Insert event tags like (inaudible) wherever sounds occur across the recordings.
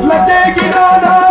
Let's take it on.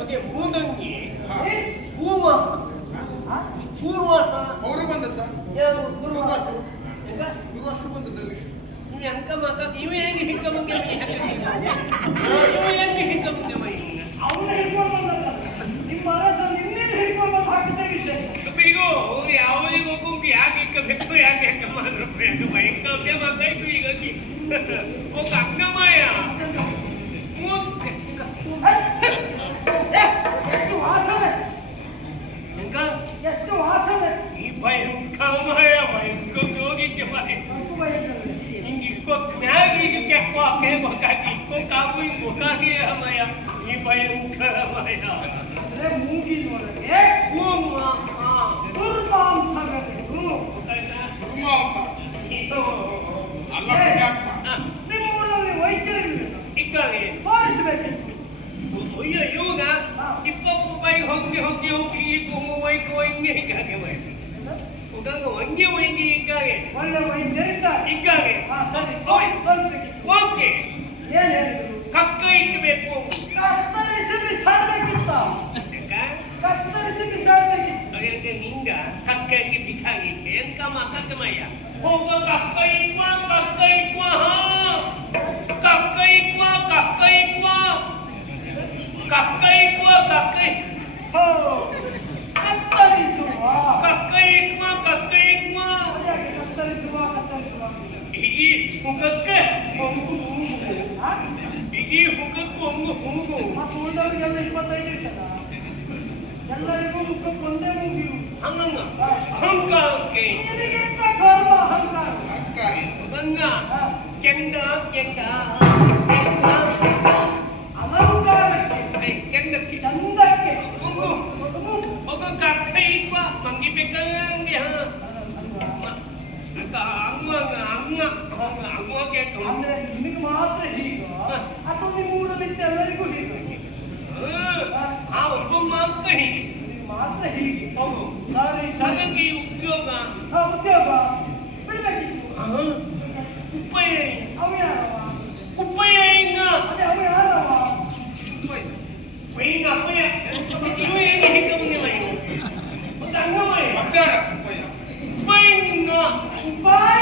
Okay ಮೂಗಂಗಿ ಪೂರ್ವ ಪೂರ್ವ ಅವರು ಬಂದದ್ದ ಯಾರು ಪೂರ್ವ ದುರ್ವಾಸರು ಬಂದದ್ದಲ್ಲಿ ನೀವು ಅಂಕ ಮಕ್ಕ ನೀವು ಹೇಗೆ ಹಿಕ್ಕ ಮುಖ್ಯ ನೀವು ಹೇಗೆ ಹಿಕ್ಕ ಮುಖ್ಯ ಅವನು ಹಿಡ್ಕೊಂಡು ನಿಮ್ಮ ಮನಸ್ಸಲ್ಲಿ ಇನ್ನೇನು ಹಿಡ್ಕೊಂಡು ಹಾಕಿದ ವಿಷಯ ಬಿಗೋ ಯಾವನಿಗೂ ಯಾಕೆ ಹಿಕ್ಕಬೇಕು ಯಾಕೆ 말을 왜 왜인가 걔만 내고 이거지 뭐 강남아야 뭐 ಎಷ್ಟು ವಾಸನೆ ಹೆಂಗ ಎಷ್ಟು ವಾಸನೆ ಈ ಭಯಂಕರಮಯ ಭಯಂಕೊಂಡು ಹೋಗಿದ್ದೆ ಮನೆ ಹಿಂಗೆ ಇಕ್ಕೋಕ್ ಮ್ಯಾಗ ಈಗ ಕೆಪ್ಪ ಹಾಕೇ ಗೊತ್ತಾಗಿ ಇಕ್ಕೋಕ್ ಆಗು ಹಿಂಗೆ ಗೊತ್ತಾಗಿ ಅಮಯ ಈ ಭಯಂಕರಮಯ ಅಂದ್ರೆ ಮೂಗಿನೊಳಗೆ ಗಂಗ ವಂಗೆ ವೈಗಿ ಇಕ್ಕಾಗೆ. ಒಳ್ಳೆ ವೈದ್ಯ ಇಕ್ಕಾಗೆ. ಹಾ ಸರಿ ಸರಿ. ಸರಿ ಓಕೆ ಏನು ಹೇಳಿದ್ರು? ಕಕ್ಕ ಇಕ್ಕಬೇಕು ಕತ್ತರಿಸಿ ಸಾರ್ಬೇಕಿತ್ತ? ಕತ್ತರಿಸಿ ಸಾರ್ಬೇಕಿತ್ತು? ಹಾಗೆ ನಿಂಗ ಕಕ್ಕ ಇಕ್ಕಿ ಬಿಕ್ಕಾಗಿ ಏನ್ಕಮ್ಮ ಕತ್ತಮಯ್ಯ ಹೋಗೋ ಕಕ್ಕ ಕೆಂಡ ಕೆಂಡ ಅಲಂಕಾರಕ್ಕೆ ಕೆಂಡಕ್ಕೆ ಚಂದಕ್ಕೆ ಒಬ್ಬ ಕರ್ಥ ಇಲ್ವ ಮಂಗಿ ಬೇಕಂಗೆ ಹಂಗ ಹಂಗ ಹಂಗ ಹಂಗೆ ಅಂದ್ರೆ ನನಗೆ ಉದ್ಯೋಗ ಉದ್ಯೋಗ ಕುಪ್ಪಯ್ಯ ಕುಪ್ಪಯ್ಯ ಹಿಂಗ ಹಿಂಗ ಅಪ್ಪಯ್ಯ ಇವ ಹೆಂಗೆ ಹಿಡ್ಕ ಬಂದಿಲ್ಲ ಇವ ಮತ್ತೆ ಹಂಗಮ್ಮ ಕುಪ್ಪಯ್ಯ ಕುಪ್ಪಯ್ಯ ಹಿಂಗ ಕುಪ್ಪಯ್ಯ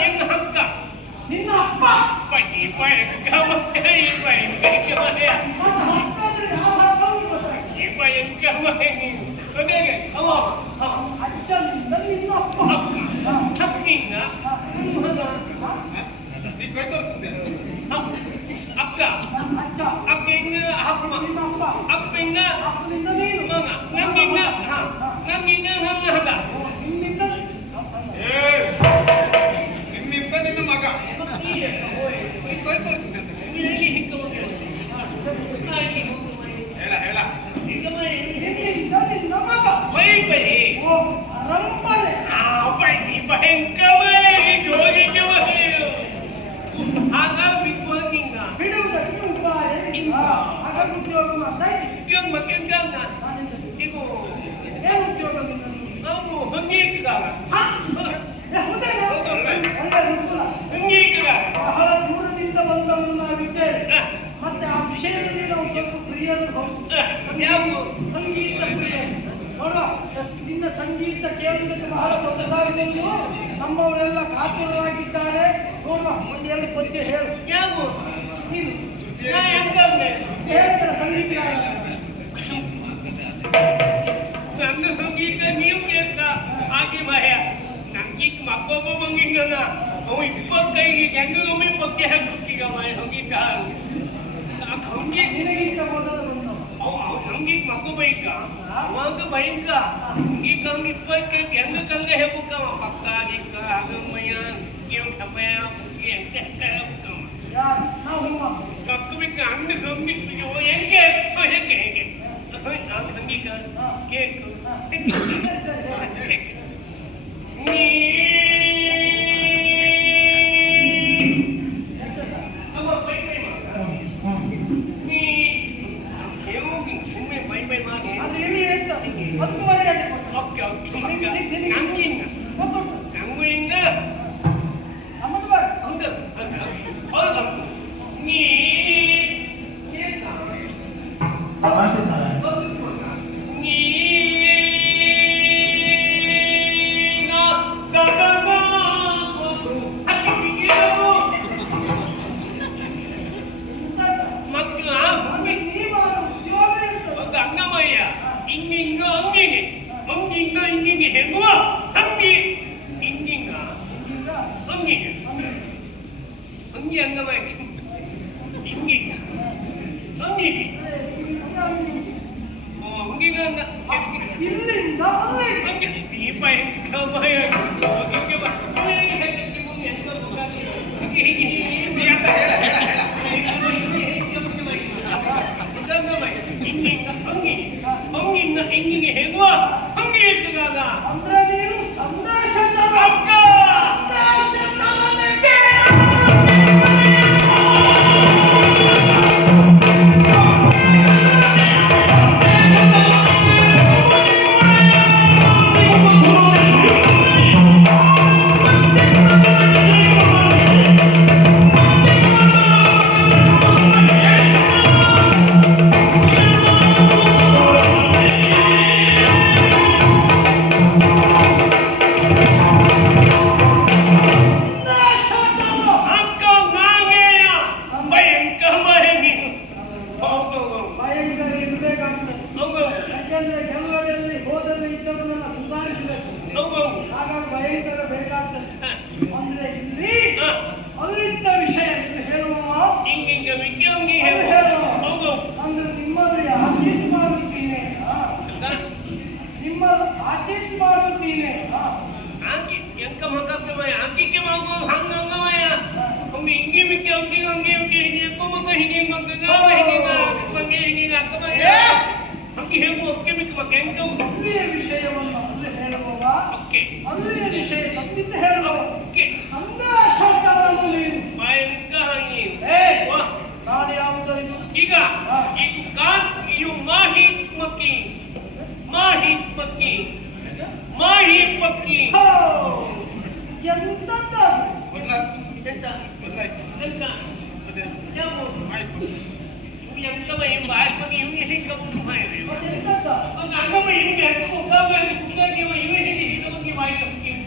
எங்க அக்கா நின்ன அப்பா பட்டி பயங்க மக்களே பயங்க மலையா பயங்க மலையா சொன்னேங்க ஆமா அச்சா நின்ன அப்பா தப்பிங்க அக்கா அக்கா அக்கா எங்க அப்பா அப்பா எங்க அப்பா நின்ன ಸಂಗೀತ ಪ್ರಿಯ ನೋಡುವ ನಿನ್ನ ಸಂಗೀತ ಕೇಳುವುದಕ್ಕೆ ಬಹಳ ಸೊಗಸಾಗಿ ಹಿಂಗ ಈ ಕಂಗ ಇಪ್ಪಕ್ಕೆ ಹೆಂಗ ಕಂಗ ಹೇಳ್ಬೇಕವ? ಪಕ್ಕ ನಿಕ್ಕ ಆಗಮ್ಮಯ್ಯ ಇವ್ ಕಪ್ಪಯ್ಯ ಬುಗ್ಗಿ ಕಮ್ಮಿ ಓ ಹೆಂಗೆ? ಹೆಂಗೆ ಹೆಂಗೆ? ಕೇಕು. (laughs) ನೀ Avances ಹಿಂಗೆ ಮಗ ಹಿಂಗೆ ಮಗ ಹಿಂಗೆ ಬಗ್ಗೆ ಹಿಂಗೆ ಅರ್ಥ ಮಾಡಿ ಹಂಗೆ ಹೇಗೋ? ಅಕ್ಕೆ ಮಿಕ್ಕ ಬಗ್ಗೆ ಒಂದೇ ವಿಷಯ ತಪ್ಪಿಂದ ಹೇಳುವ ಅಕ್ಕೆ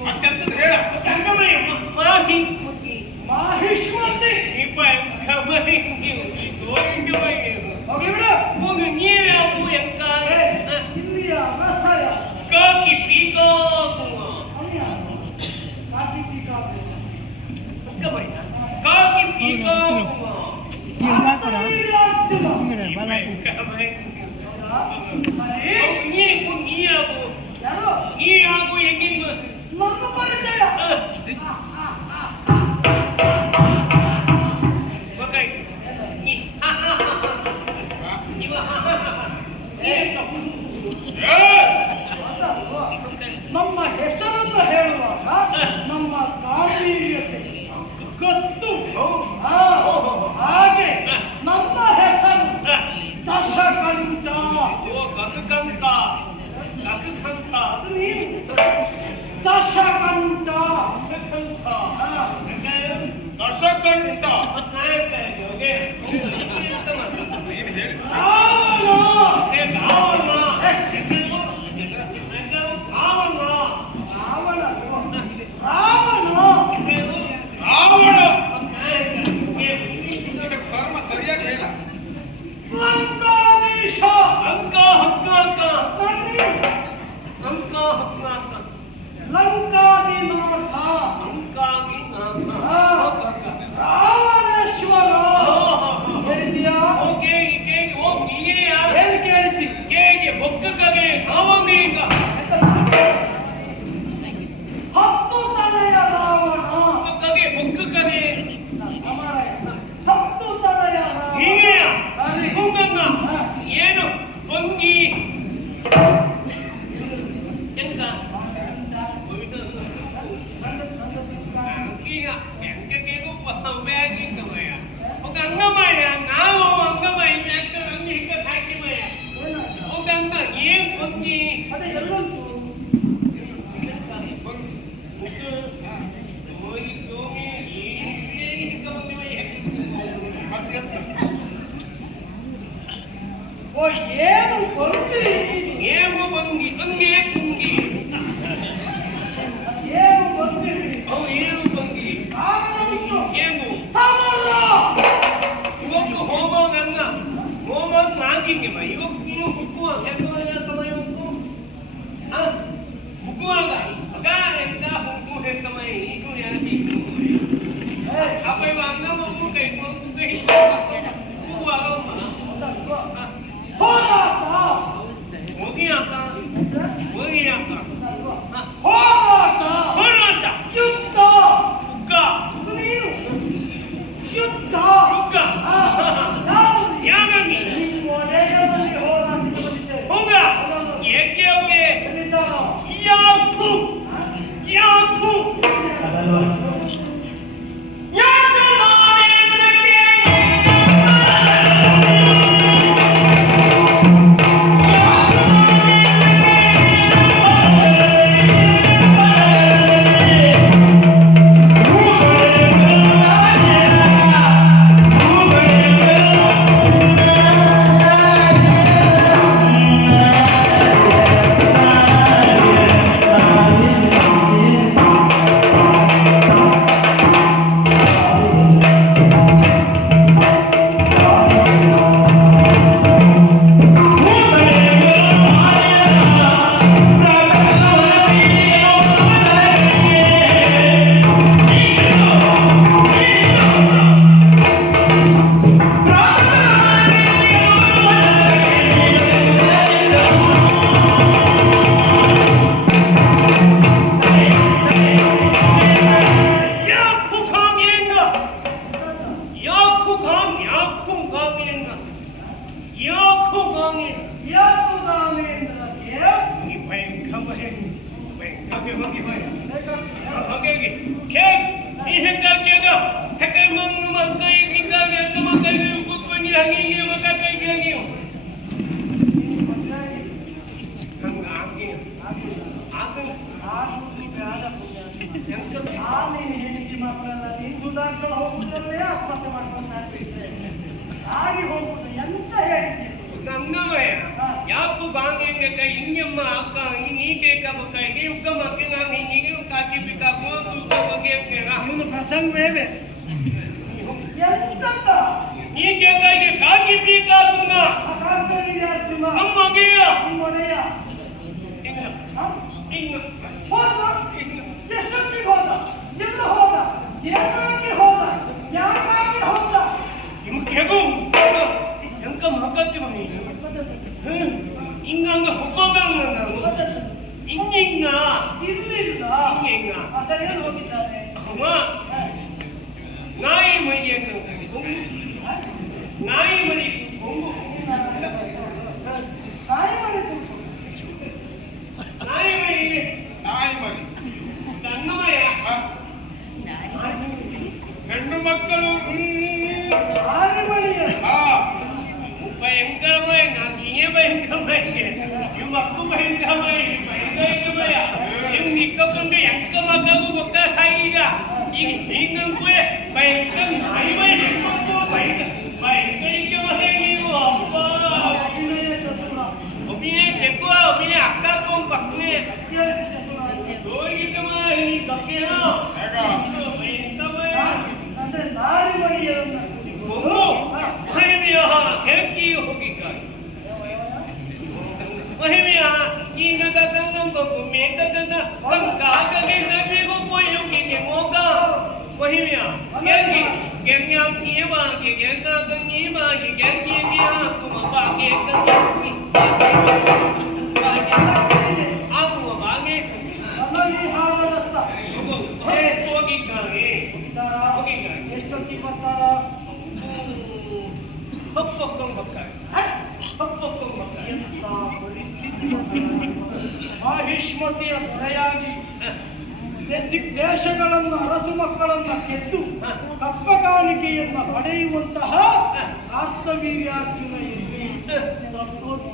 ಅತ್ಯಂತ ಹೇಳ ಗಂಗಮಯ್ಯ ಮಾಸಿ Obrigado. ಹೇಗೋ ಎಂಕ ಮಕ್ಕತ್ತಿ ಮನಿ ಹಿಂಗಂಗ ಹೊಕ್ಕೋಗ ಹಿಂಗಿಂಗ ಇಲ್ಲ ಹಿಂಗಿಂಗ ಅದರಲ್ಲಿ ಹೋಗಿದ್ದಾರೆ ಅಮ್ಮ 我跟 Genial diye var ki genelde niye var ki gel diye diye aklıma bak ಮಹಿಷ್ಮತಿಯ ಭಯಾಗಿ ದೇಶಗಳನ್ನು ಅರಸು ಮಕ್ಕಳನ್ನ ಗೆದ್ದು ಕಪ್ಪ ಕಾಣಿಕೆಯನ್ನ ಪಡೆಯುವಂತಹ ಆತ್ಮವೀರ್ಯಾರ್ಜುನ ಇಲ್ಲಿ ಸಂತೋಷ್